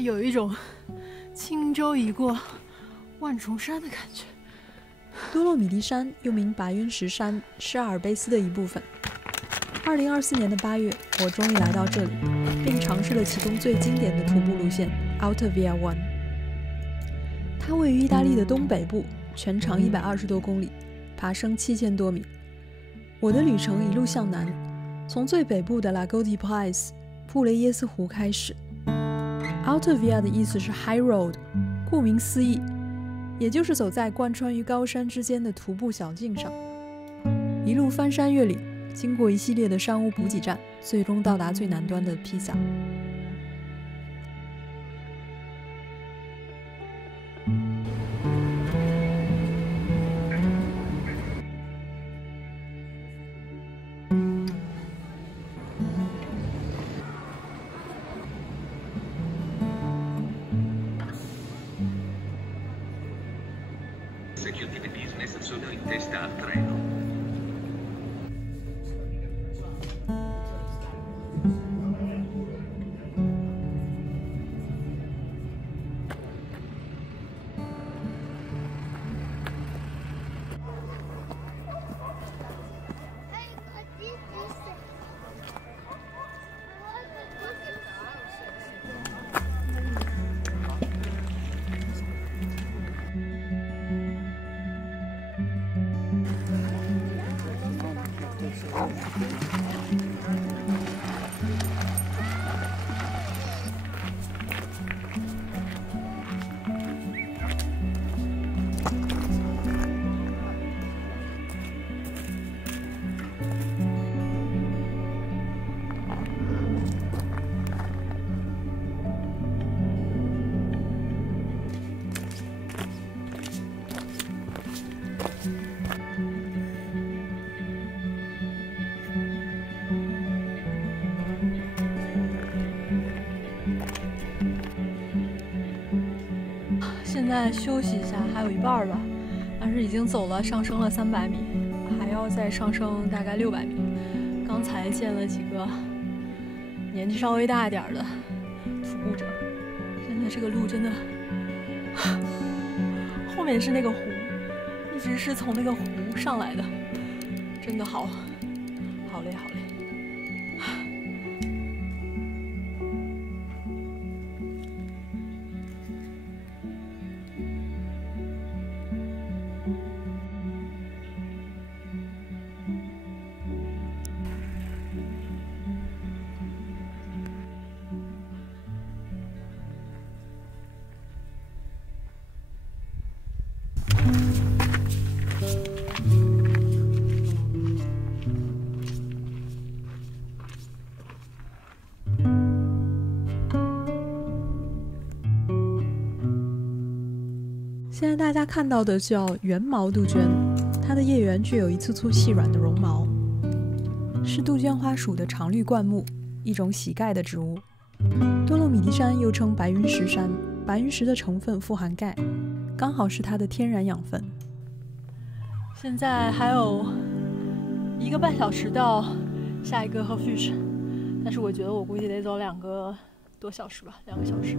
有一种轻舟已过万重山的感觉。多洛米蒂山又名白云石山，是阿尔卑斯的一部分。2024年的8月，我终于来到这里，并尝试了其中最经典的徒步路线 Alta Via One。它位于意大利的东北部，全长120多公里，爬升7000多米。我的旅程一路向南，从最北部的 Lago di Pais 布雷耶斯湖开始。Alta Via 的意思是 High Road， 顾名思义，也就是走在贯穿于高山之间的徒步小径上，一路翻山越岭，经过一系列的山屋补给站，最终到达最南端的披萨。Executive business sono in testa al treno.现在休息一下，还有一半吧，但是已经走了，上升了300米，还要再上升大概600米。刚才见了几个年纪稍微大一点的徒步者，现在这个路真的，后面是那个湖，一直是从那个湖上来的，真的好累好累。现在大家看到的叫圆毛杜鹃，它的叶缘具有一簇簇细软的绒毛，是杜鹃花属的常绿灌木，一种喜钙的植物。多洛米蒂山又称白云石山，白云石的成分富含钙，刚好是它的天然养分。现在还有1个半小时到下一个 Refuge， 但是我觉得我估计得走2个多小时吧，2个小时。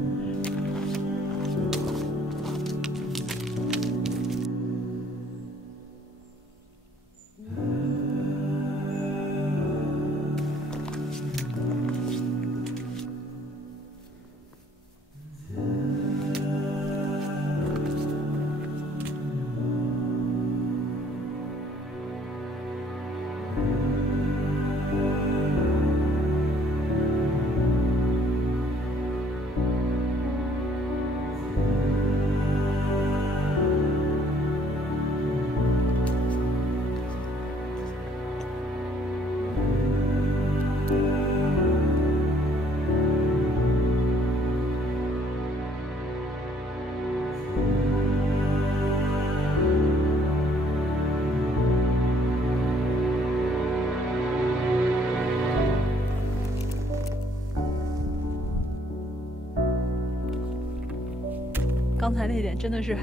刚才那点真的是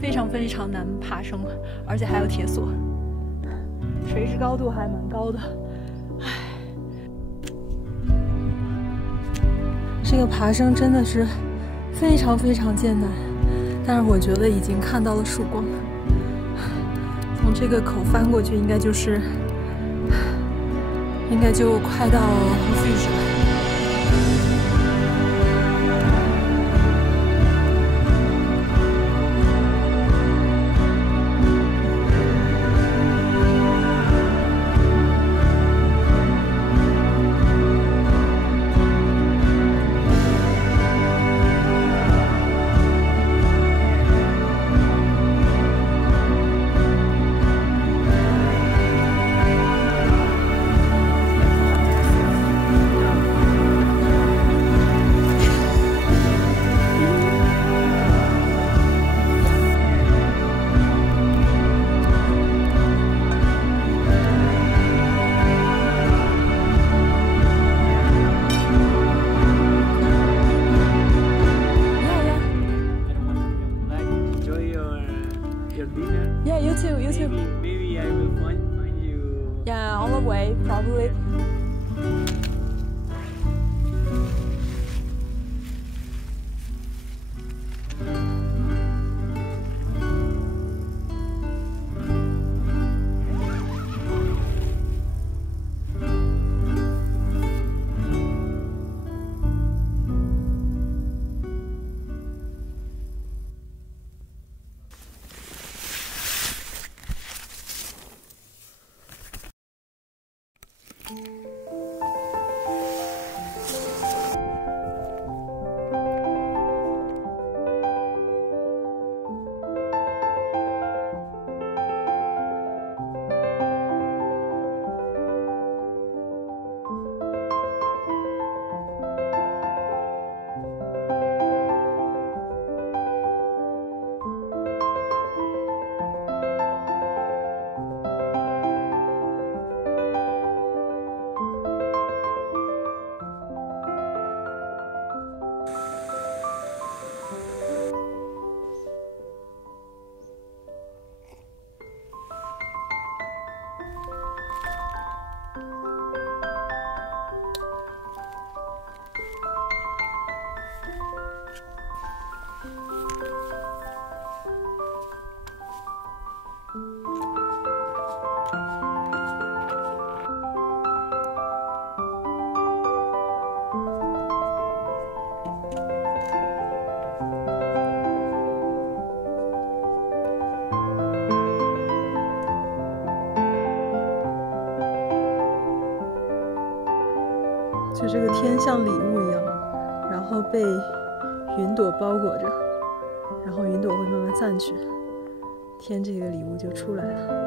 非常非常难爬升，而且还有铁索，垂直高度还蛮高的。这个爬升真的是非常非常艰难，但是我觉得已经看到了曙光。从这个口翻过去，应该就快到Refuge了。Yeah, you too, you too. Maybe I will find you. Yeah, on the way, probably. “就这个天像礼物一样，然后被云朵包裹着，然后云朵会慢慢散去，天这个礼物就出来了。”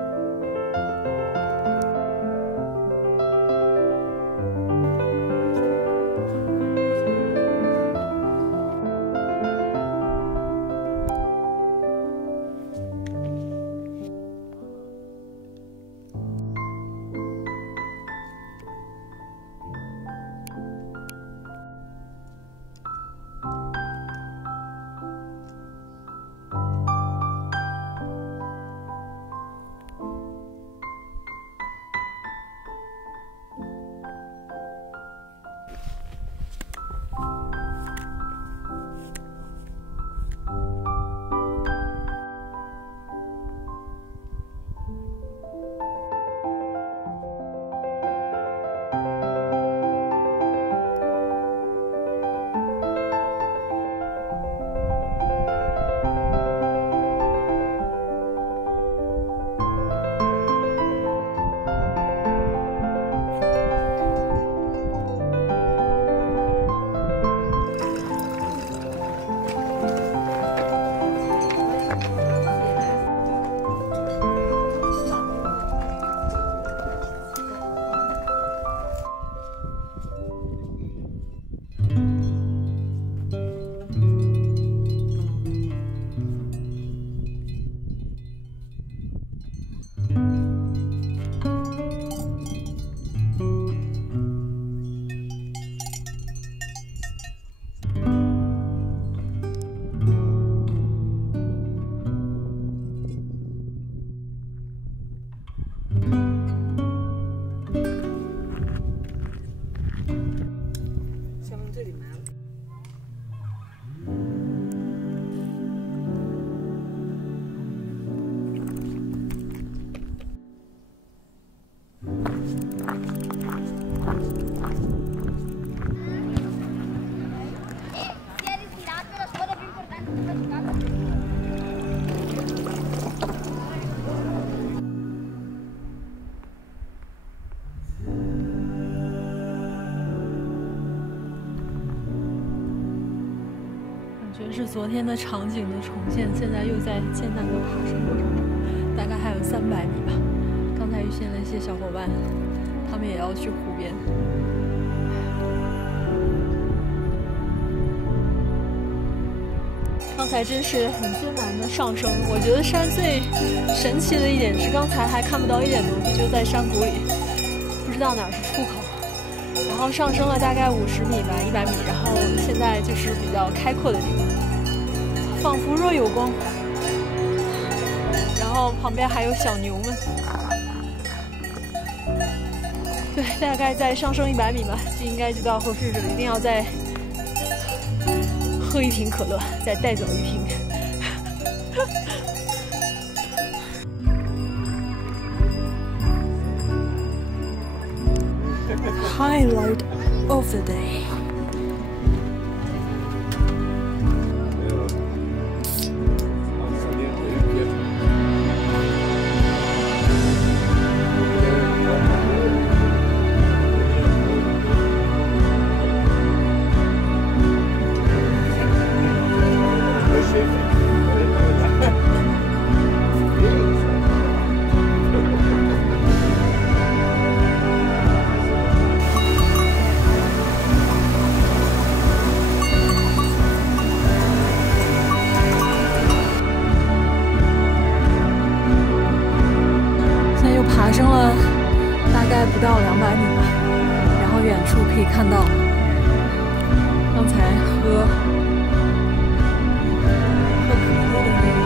是昨天的场景的重现，现在又在艰难的爬升过程中，大概还有300米吧。刚才遇见了一些小伙伴，他们也要去湖边。刚才真是很艰难的上升，我觉得山最神奇的一点是，刚才还看不到一点东西，就在山谷里，不知道哪儿是出口。然后上升了大概50米吧，100米，然后现在就是比较开阔的地方，仿佛若有光。然后旁边还有小牛们。对，大概再上升100米吧，就应该就到后续这里，一定要再喝一瓶可乐，再带走1瓶。Highlight of the day.不到200米吧，然后远处可以看到刚才喝可乐的那个。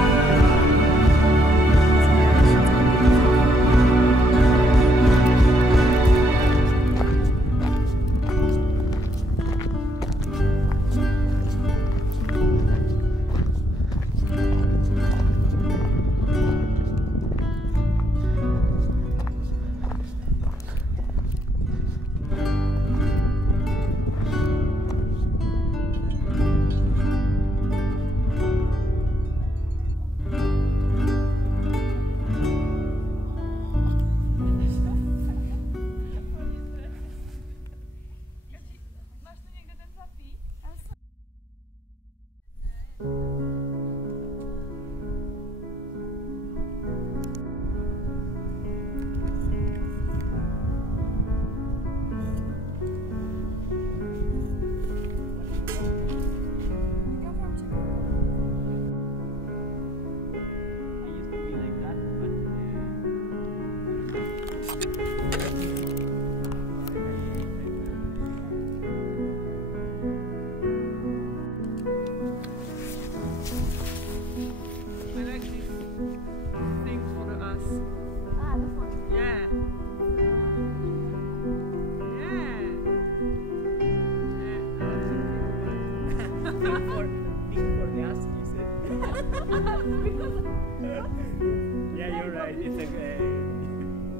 Yeah, you're right. It's a.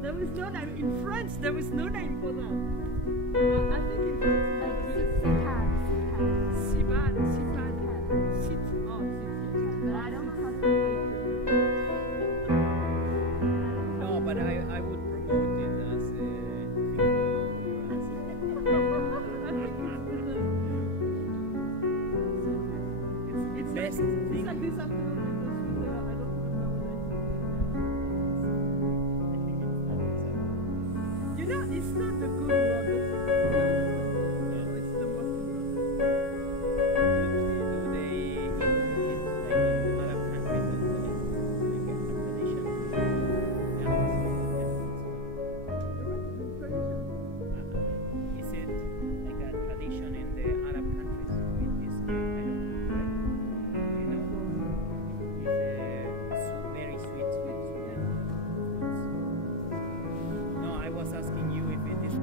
There was no name in French. There was no name for that. I think in French Sibad. Sit. Oh, but I don't know how to find it. No, but I would promote it as a it's best thing. It's like this afternoon. I don't remember the. You know, it's not the good word. It's the most important. Do they in Arab countries like a tradition? Is it like a tradition in the Arab countries with this kind of food, right? You know, it's very sweet. No, I was asking you if it is.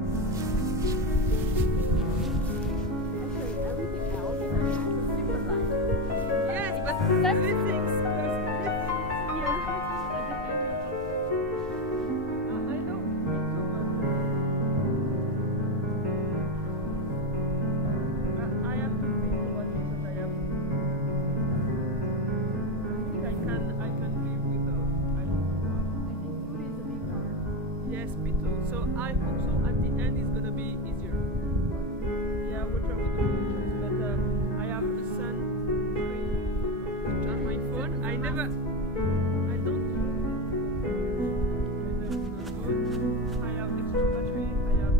Actually, everything else has a super line. Yes, but everything. Yeah. I know. I have to think about it, but I have. I think I can live without. I think food is a big part. Yes, me too. So I hope so. At the end, it's gonna be easier. Yeah, we'll try with the food, but I have a son. but I don't use it. I have extra battery. I have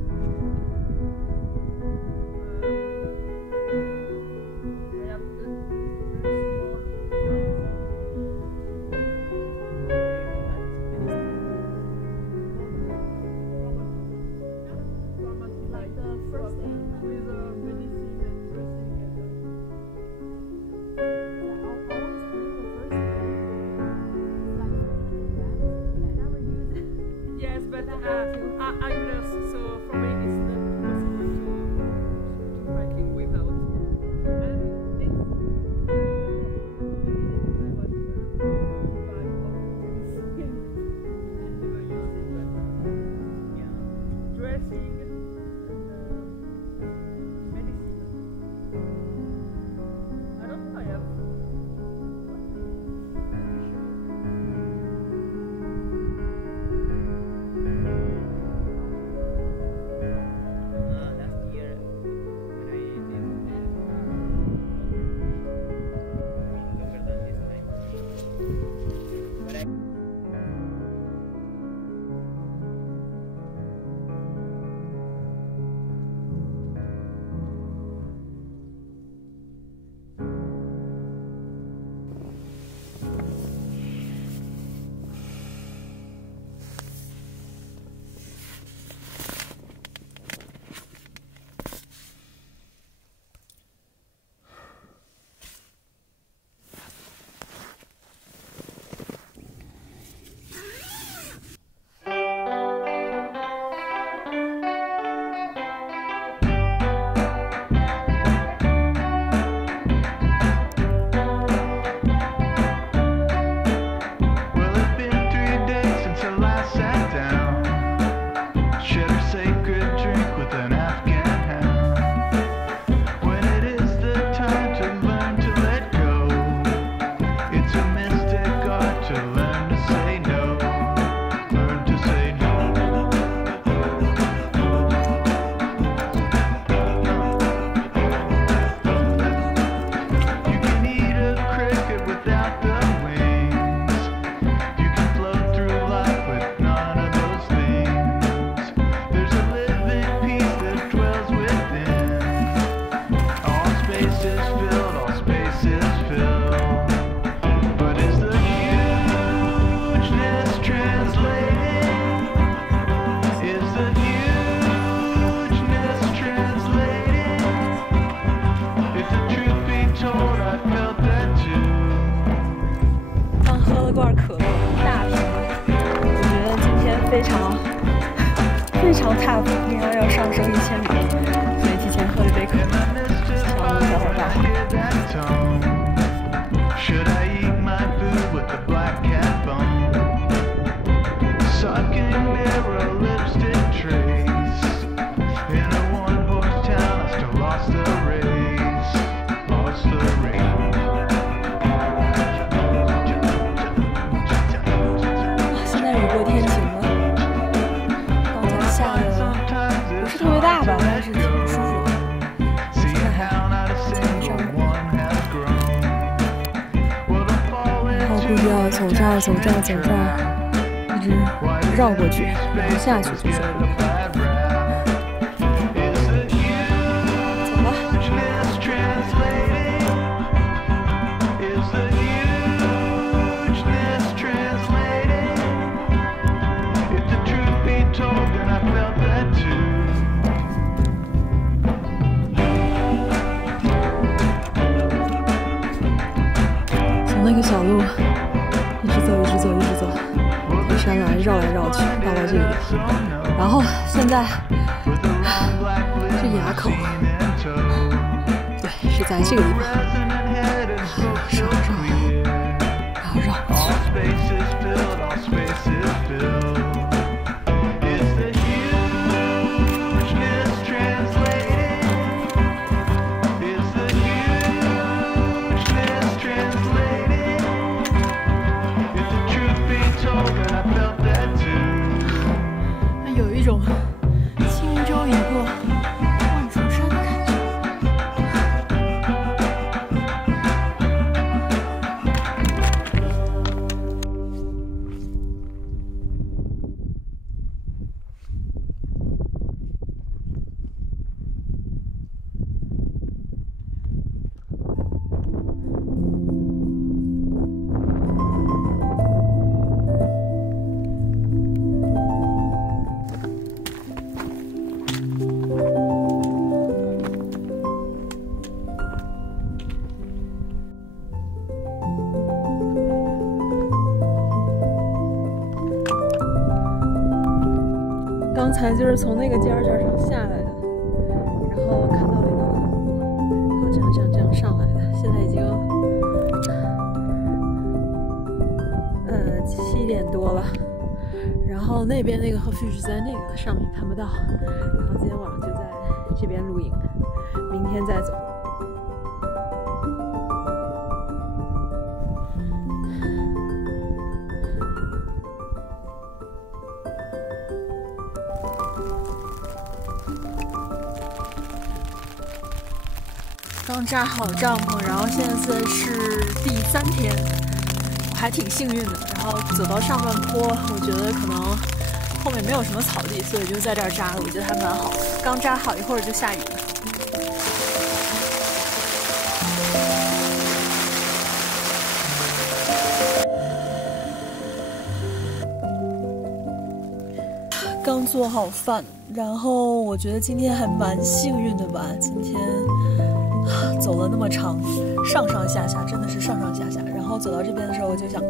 Like the first aid. with medicine and dressing and Always bring the first aid. It's like 300 grams, but I never use it. yes, but I'm nurse, so for me it's not possible to hiking without. And it's dressing and medicine. I don't know. I have. Last year when I did longer than this time. But I Well, it's been 3 days since I last sat down. Shared a sacred drink with an Afghan hound. When it is the time to learn to let go, it's a mystic art to learn to say no. Learn to say no. You can eat a cricket without the wings. You can float through life with none of those things. There's a living peace that dwells within. All space is filled, all space is filled. But is the hugeness translated? Is the hugeness translated? If the truth be told, I felt that too. 刚喝了罐可乐，大瓶的。我觉得今天非常 tough，应该要上升1000米，所以提前喝了一杯可乐，希望能小伙伴。 Should I eat my food with the black cat bone? Sucking mirror lipstick trace. In a one-horse town, I still lost the race. Lost the race. 现在雨过天晴了，刚才下的 Sometimes 不是 it's 特别大 hard 吧， to 但是 let 挺 go. 舒服的。 Seeing how not a single one has grown. Well, don't fall 然后 into 估计要走这儿，走这儿，走这儿，一直绕过去，然后下去就是 get a bad rap. Is the 走吧。 hugeness translated? Is the hugeness translated? If the truth be told, then I felt that too. 从那个小路一直走，一直走，一直走，回山来绕来绕去，到了这个地方。然后现在这垭口，对，是在这个地方，绕绕，然后绕过去。 All space is filled, all space is filled. Is the hugeness translated? Is the hugeness translated? If the truth be told, then I felt that too. 它有一种轻舟已过万重山的感觉。才就是从那个尖儿上下来的，然后看到了一个瀑布，然后这样上来的。现在已经7点多了，然后那边那个河fysh在那个上面看不到，然后今天晚上就在这边露营，明天再走。刚扎好帐篷，然后现在是第3天，我还挺幸运的。然后走到上半坡，我觉得可能后面没有什么草地，所以就在这儿扎了，我觉得还蛮好的。刚扎好一会儿就下雨了。刚做好饭，然后我觉得今天还蛮幸运的吧。今天走了那么长，上上下下，真的是上上下下。然后走到这边的时候，我就想，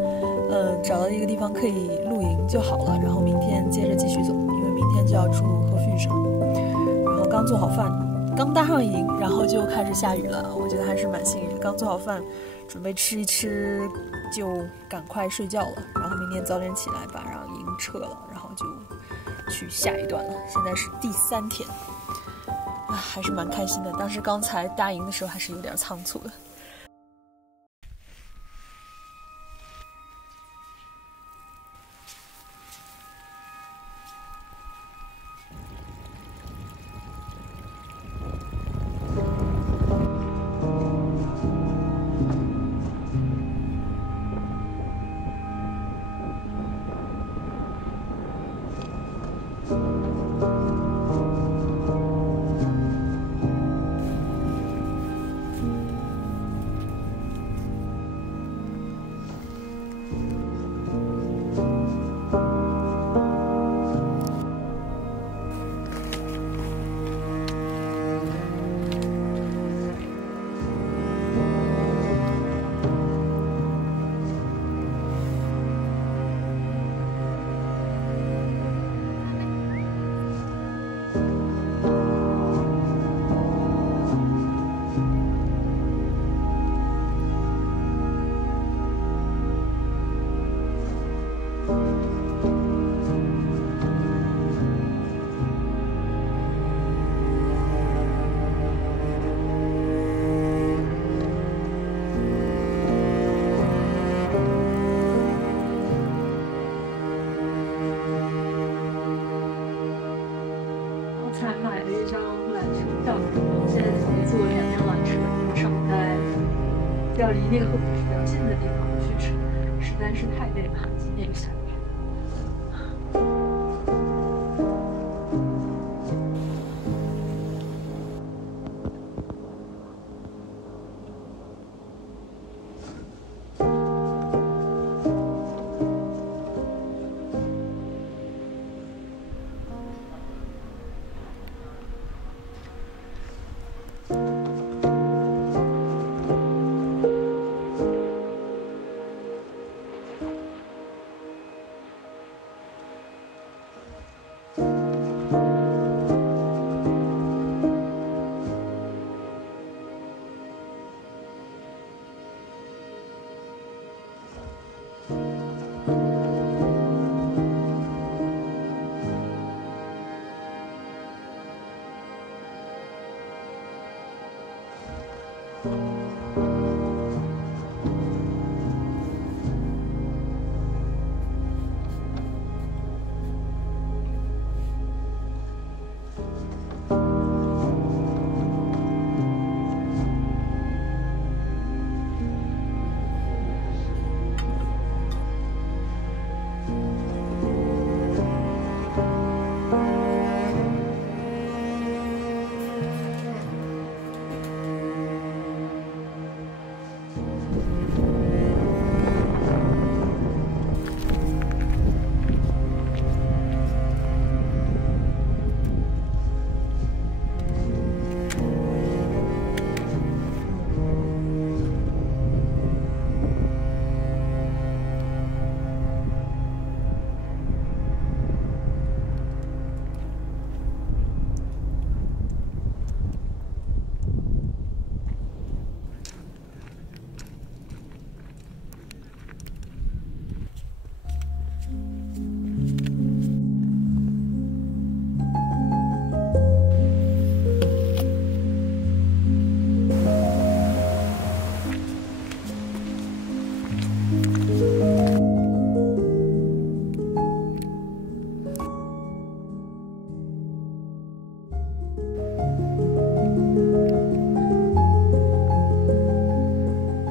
找到一个地方可以露营就好了。然后明天接着继续走，因为明天就要出河fysh了。然后刚做好饭，刚搭上营，然后就开始下雨了。我觉得还是蛮幸运的。刚做好饭，准备吃一吃，就赶快睡觉了。然后明天早点起来把营撤了，然后就去下一段了。现在是第3天。还是蛮开心的，但是刚才搭营的时候还是有点仓促的。才买了一张缆车票，现在准备坐2辆缆车，上在要离那个河fysh比较近的地方去吃，实在是太累了，今天又下雨。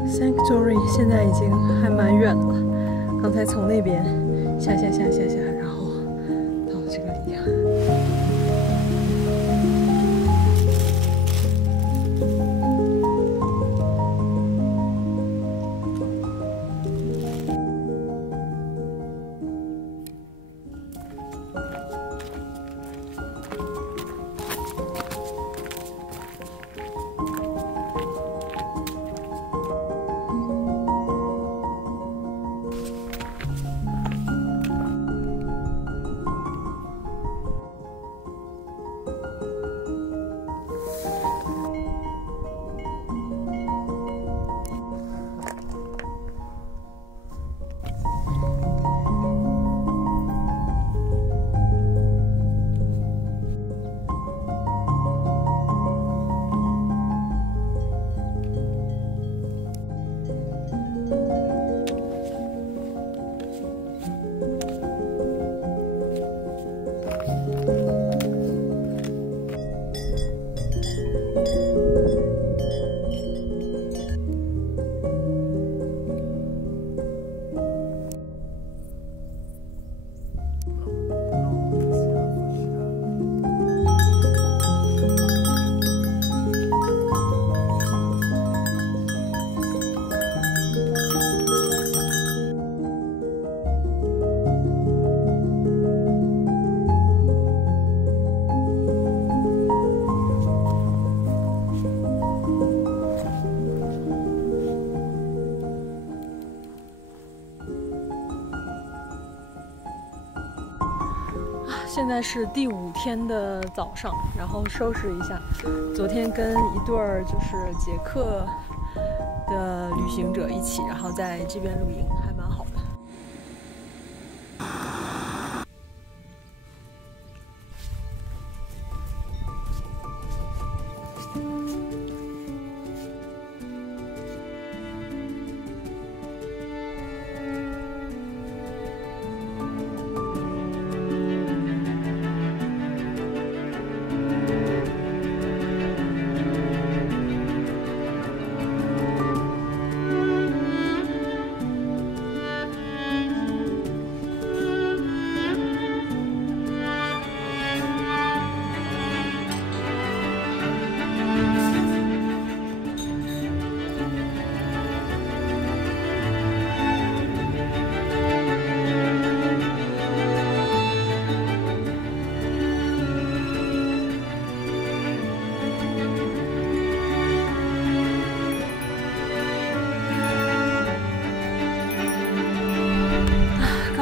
Sanctuary 现在已经还蛮远了，刚才从那边下，然后到了这个地方。现在是第5天的早上，然后收拾一下。昨天跟一对儿就是捷克的旅行者一起，然后在这边露营，还蛮好的。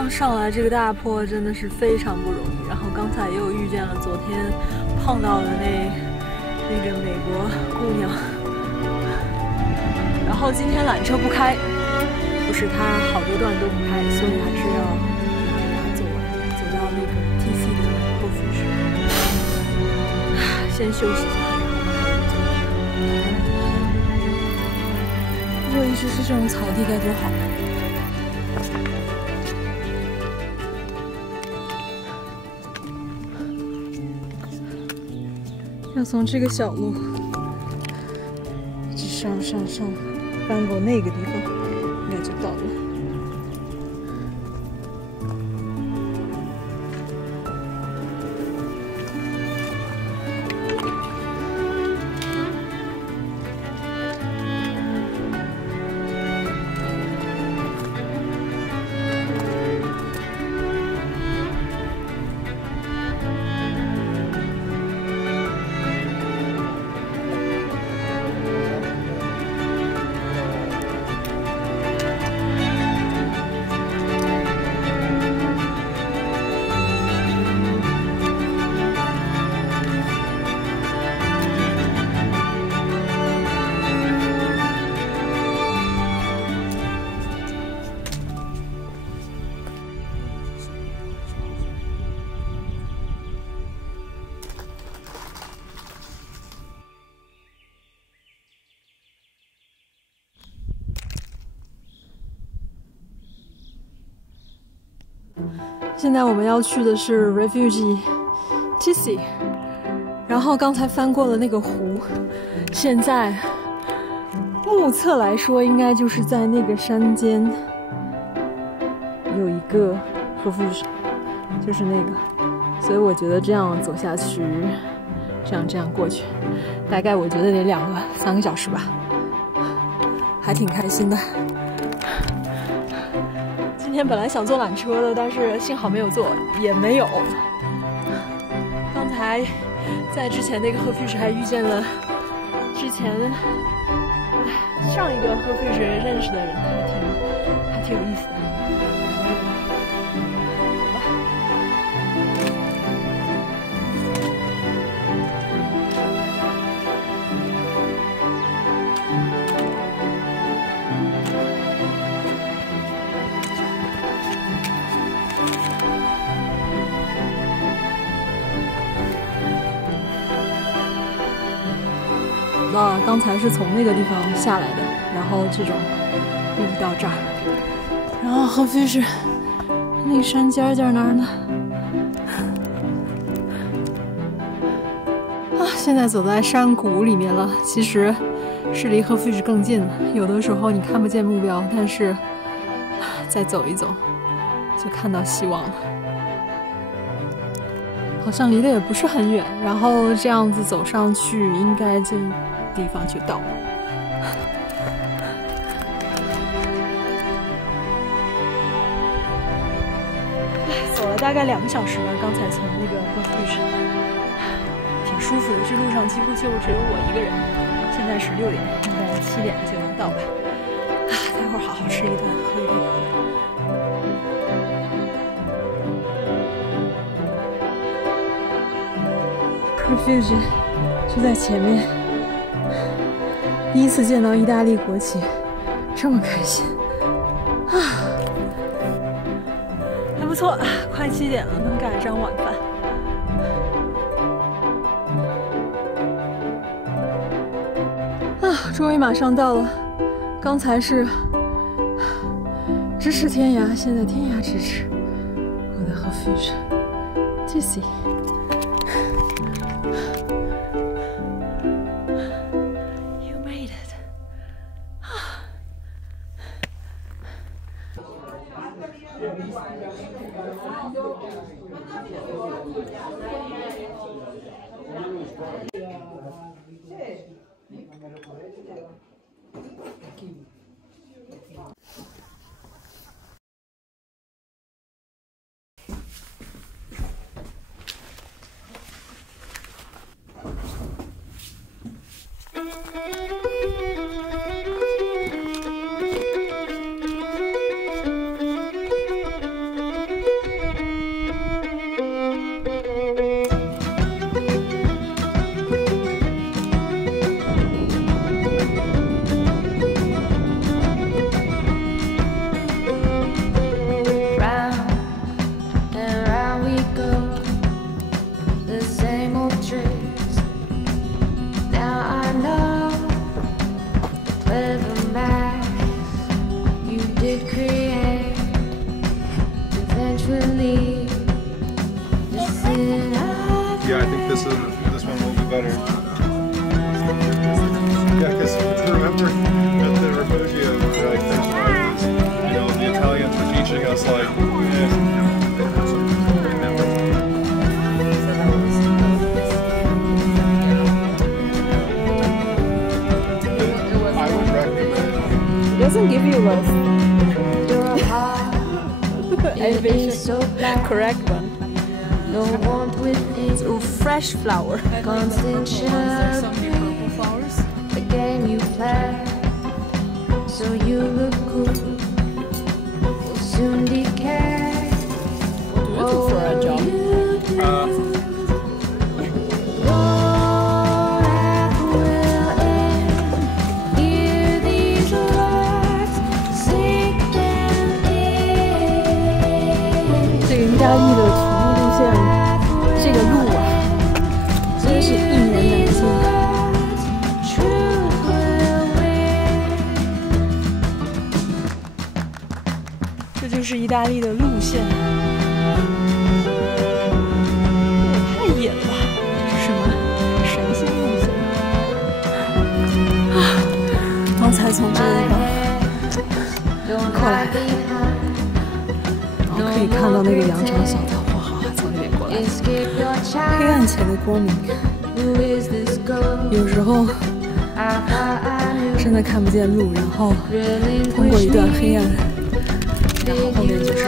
上来这个大坡真的是非常不容易，然后刚才又遇见了昨天碰到的那个美国姑娘，然后今天缆车不开，不是它好多段都不开，所以还是要走到那个 TC 的后复式，先休息一下，然后马上就走。如果一直是这种草地该多好。要从这个小路一直上，翻过那个地方，应该就到了。现在我们要去的是 Refuge TC，然后刚才翻过了那个湖，现在目测来说，应该就是在那个山间有一个河富市，就是那个，所以我觉得这样走下去，这样过去，大概我觉得得2个3个小时吧，还挺开心的。今天本来想坐缆车的，但是幸好没有坐，也没有。刚才在之前那个河富市还遇见了之前上一个河富市认识的人，还挺有意思的。刚才是从那个地方下来的，然后这种路到这儿，然后河富市那个山尖在哪儿呢？现在走在山谷里面了，其实是离河富市更近了。有的时候你看不见目标，但是再走一走，就看到希望了。好像离得也不是很远，然后这样子走上去，应该这地方就到了。走了大概2个小时吧，刚才从那个河富市，挺舒服的。这路上几乎就只有我一个人。现在是6点，应该7点就能到吧。待会儿好好吃一顿，喝一杯可乐。河富市就在前面。第一次见到意大利国旗，这么开心还不错，快7点了，能赶上晚饭。终于马上到了。刚才是咫尺天涯，现在天涯咫尺。我的河富市 ，Tissy。Yeah, I think this one will be better. Yeah, because remember at the Refugio, like first one, you know, the Italians were teaching us like, I would recommend. It doesn't give you a correct one. It's a fresh flower. Constant shopping, flowers. the game you play, so you look cool, will soon decay. What do you do for a job? Hear these words, sink them in. 这个意大利的徒步路线。这个路啊，真是一言难尽。这就是意大利的路线，也太野了吧！这是什么从这个地方过来的，然后可以看到那个羊肠小道，哇，从那边过来。黑暗前的光明，有时候真的看不见路，然后通过一段黑暗，然后后面就是。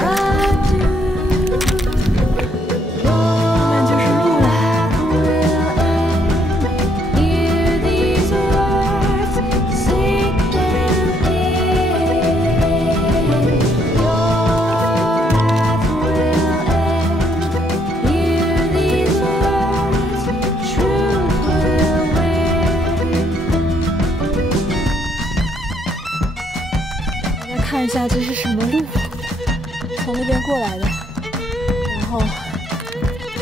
看一下这是什么路，从那边过来的，然后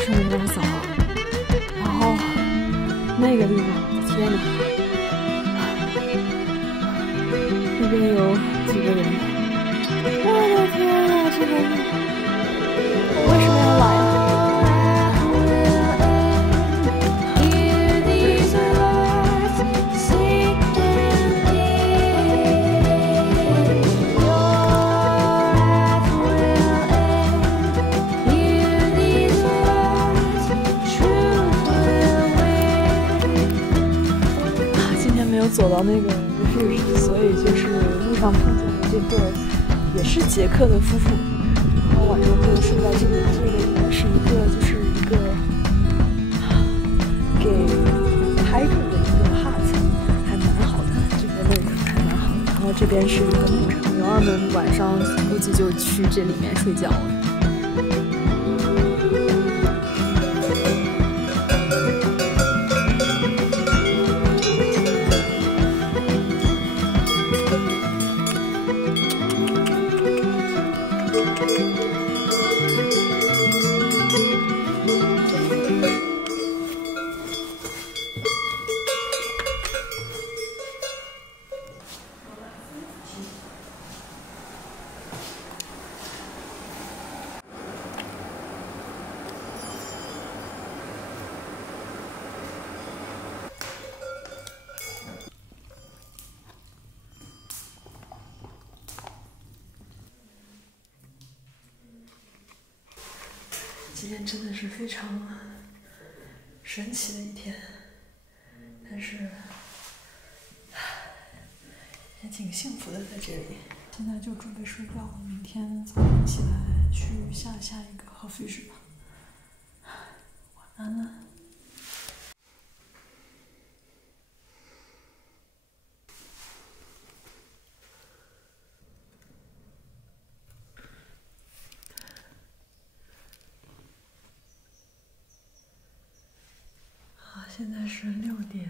顺着这样走，然后那个地方，天哪，那边有几个人，我的天啊，这个路，我为什么要来啊？走到那个 refuge， 所以就是路上碰见的这对也是捷克的夫妇，然后晚上就睡在这里。这个应该是一个给 hiker 的一个 hut， 还蛮好的，这边的人还蛮好的。然后这边是一个牧场，牛二们晚上估计就去这里面睡觉了。今天真的是非常神奇的一天，但是也挺幸福的在这里。现在就准备睡觉了，明天早上起来去下一个合肥市吧。晚安了。现在是6点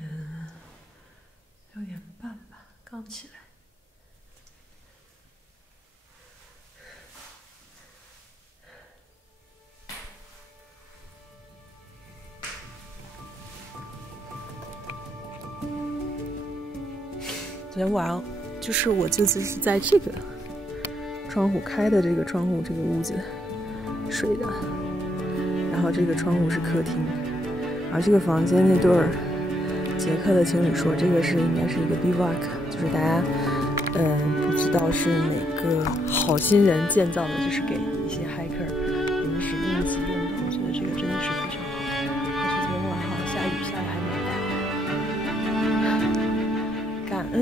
半吧，刚起来。昨天晚上就是我就是在这个窗户开的这个窗户这个屋子睡的，然后这个窗户是客厅。而这个房间那对儿捷克的情侣说，这个应该是一个 bivouac， 就是大家不知道是哪个好心人建造的，就是给一些 hiker 临时应急用的。我觉得这个真的是非常好。而且昨天晚上下雨下的还蛮大，感恩。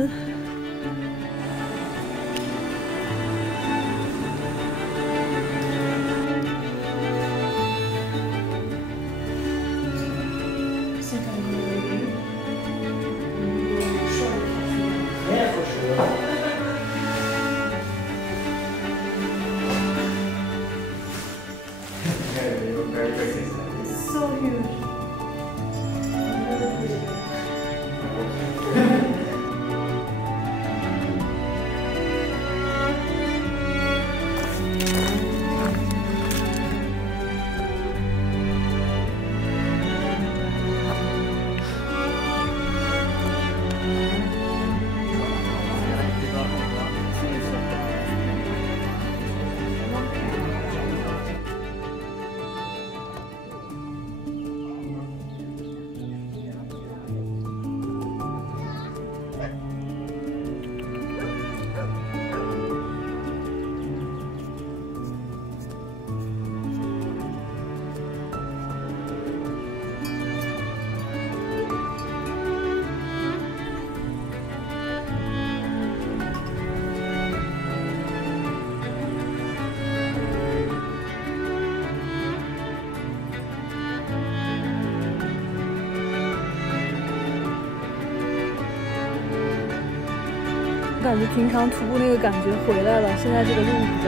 感觉平常徒步那个感觉回来了，现在这个路比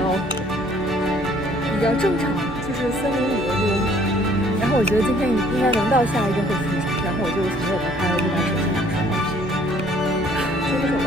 较正常，就是森林里的路。然后我觉得今天应该能到下一个会出城，然后我就从我的拍了这把手机上传上去。接着走吧。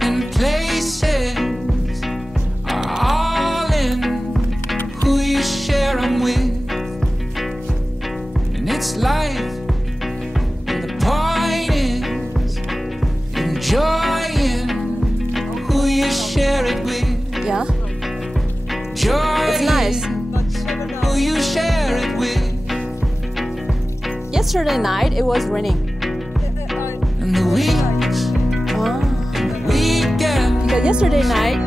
And places are all in who you share them with, and it's life, and the point is enjoying who you share it with. Yeah, Joy it's nice. who you share it with, Yesterday night it was raining. and the weeks, weekend. Because yesterday night,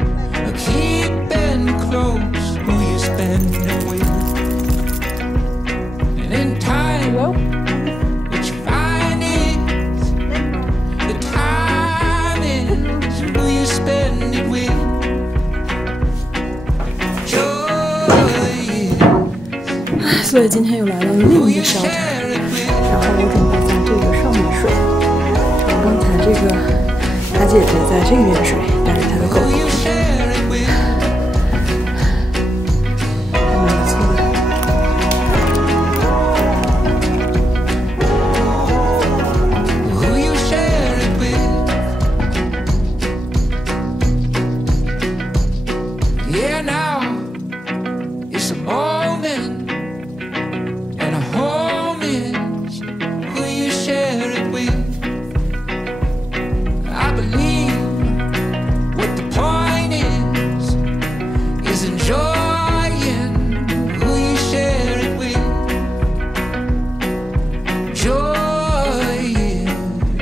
Keeping close who you spend it with, and in time, well, what you find is the time is who you spend it with. Joy 所以今天又来到了 is 另 who 一 you 个 shelter， share it with. 然后我准备在这个上面睡。刚才这个他姐姐在这边睡，但是他的狗 Who you share it with. 还蛮不错的。Who you share it with. Yeah, now it's a moment, and a home is who you share it with. I believe what the point is enjoying who you share it with. Joy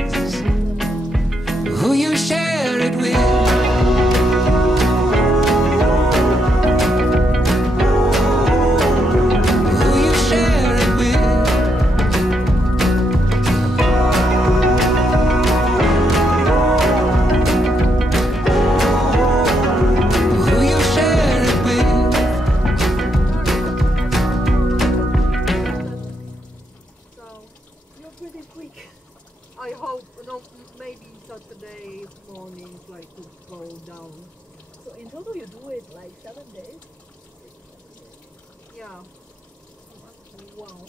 is who you share it with. Who you share it with. Who you share it with. So you're pretty quick. I hope maybe Saturday morning flight could go down. So in total you do it like 7 days? Yeah. Wow.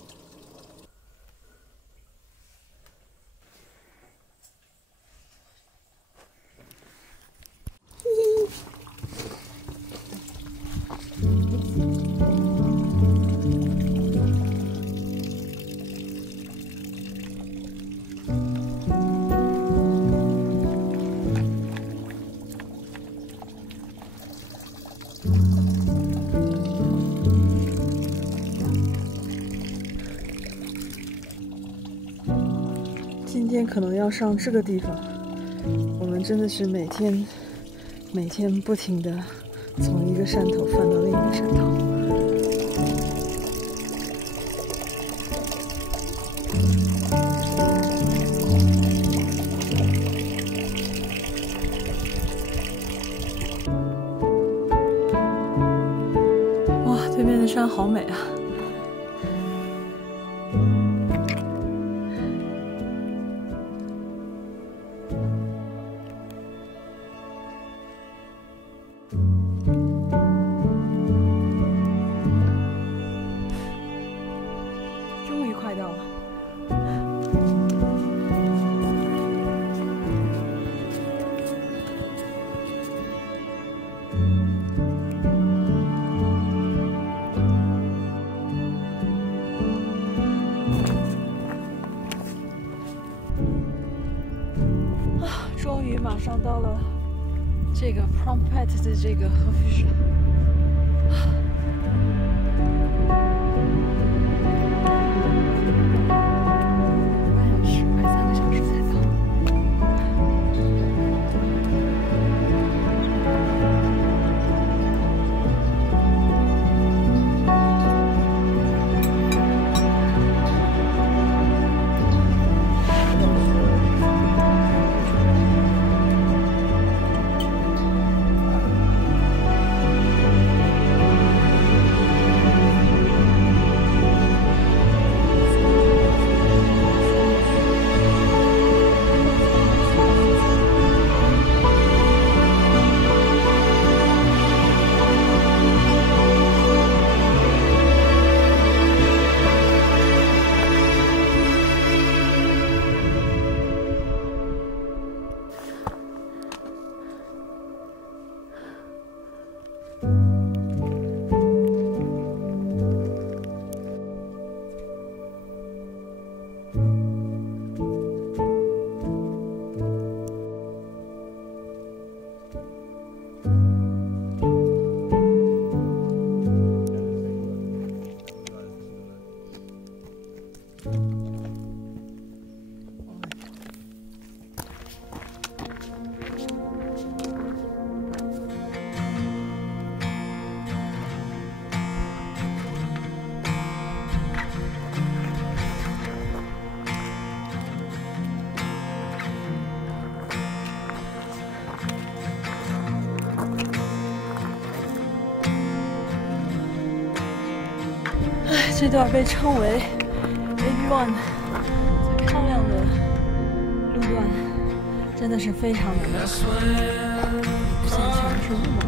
今天可能要上这个地方，我们真的是每天不停的从一个山头翻到另一个山头。哇，对面的山好美啊！终于快到了。终于马上到了这个 Phnom Penh 的这个河fis市。这段被称为 AB1 最漂亮的路段，真的是非常难的，现在全是雾蒙。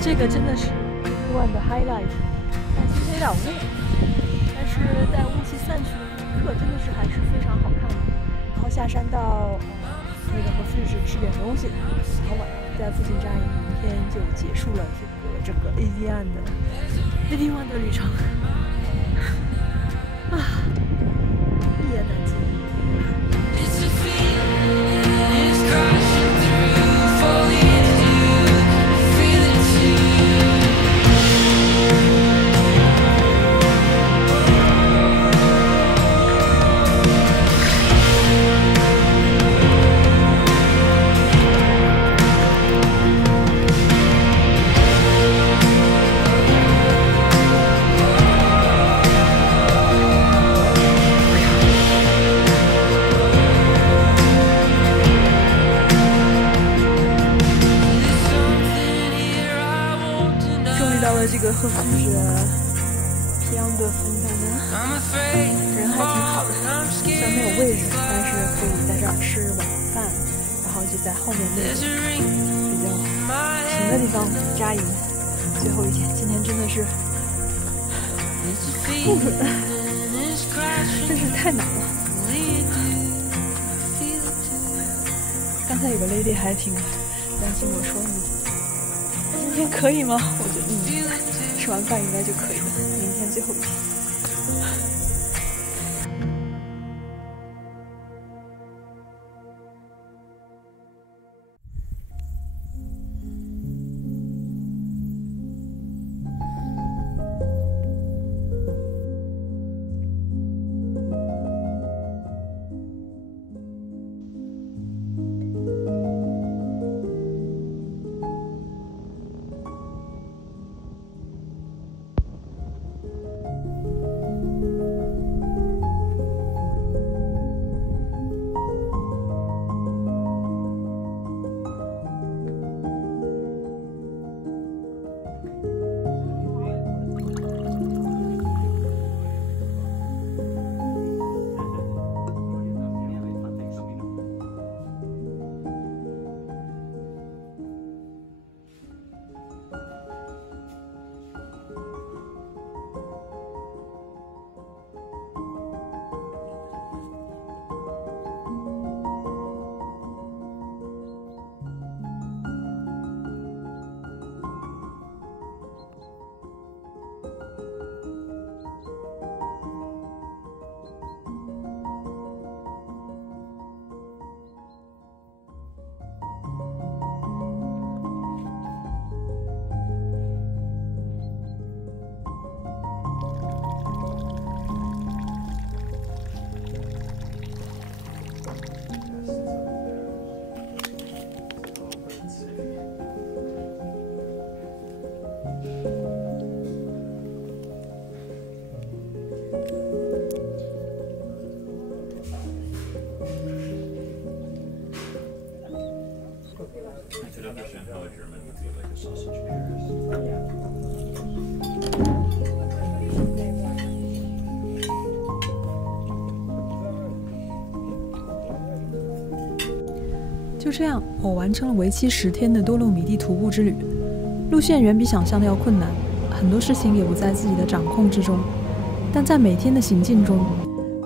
这个真的是AB1的 highlight， 但其实有点累，但是在雾气散去的一刻，真的是还是非常好看的。然后下山到那个和富士吃点东西，然后晚上在附近扎营，明天就结束了整个 AB1 的旅程。啊，一言难尽。这个赫夫士的皮昂德风山呢，人还挺好的，虽然没有位置，但是可以在这儿吃晚饭，然后就在后面那个比较平的地方扎营。最后一天，今天真的是不准，真是太难了。刚才有个 lady 还挺担心我说你今天可以吗？我觉得吃完饭应该就可以了。明天最后一天。how a German would be like a sausage maker. 就这样，我完成了为期10天的多洛米蒂徒步之旅。路线远比想象的要困难，很多事情也不在自己的掌控之中。但在每天的行进中，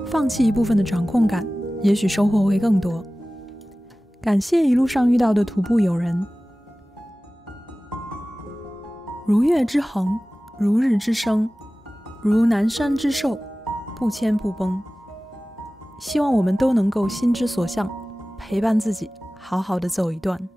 放弃一部分的掌控感，也许收获会更多。感谢一路上遇到的徒步友人，如月之恒，如日之升，如南山之寿，不迁不崩。希望我们都能够心之所向，陪伴自己好好的走一段。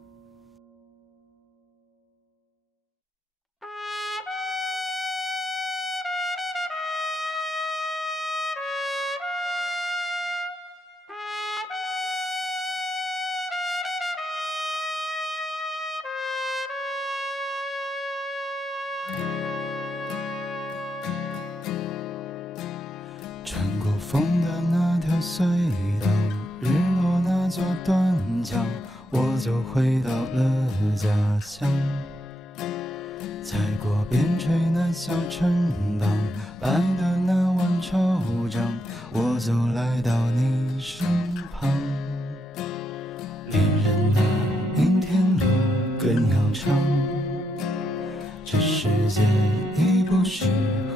穿过风的那条隧道，日落那座断桥，我就回到了家乡。踩过边陲那小城邦，摆的那碗惆怅，我就来到你身旁。恋人啊，明天路更要长，这世界已不适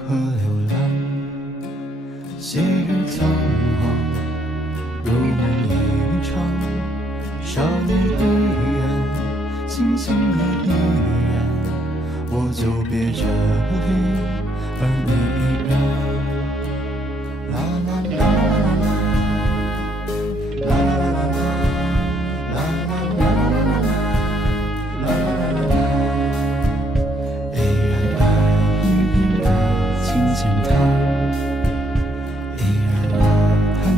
合流浪。昔日仓皇，如梦一场，少年依然，清醒你依然，我就别这里，而你依然。啦啦啦啦啦，啦啦啦啦啦，啦啦啦啦啦，依然爱，依然轻轻唱。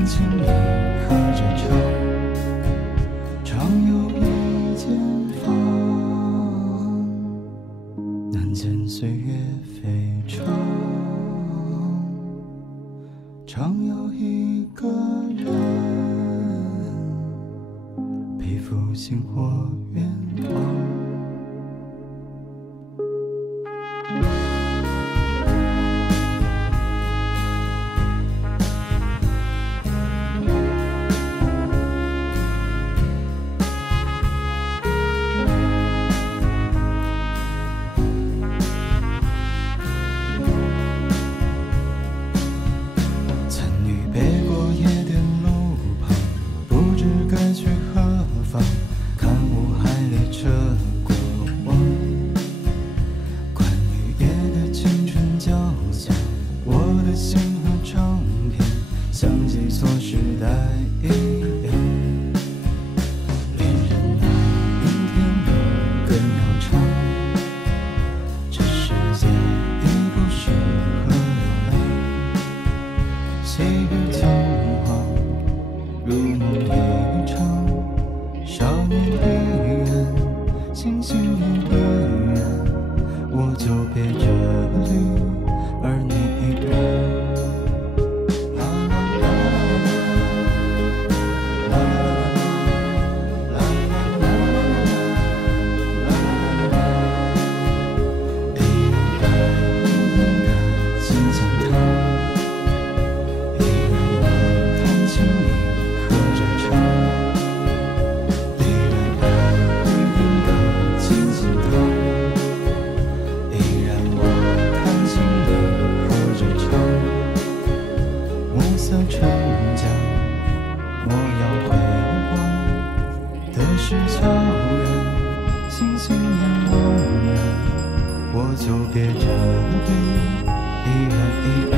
请你和着唱，常有一间房，难见岁月飞长，常有一个人背负星火远航。我就别这里，依然依然。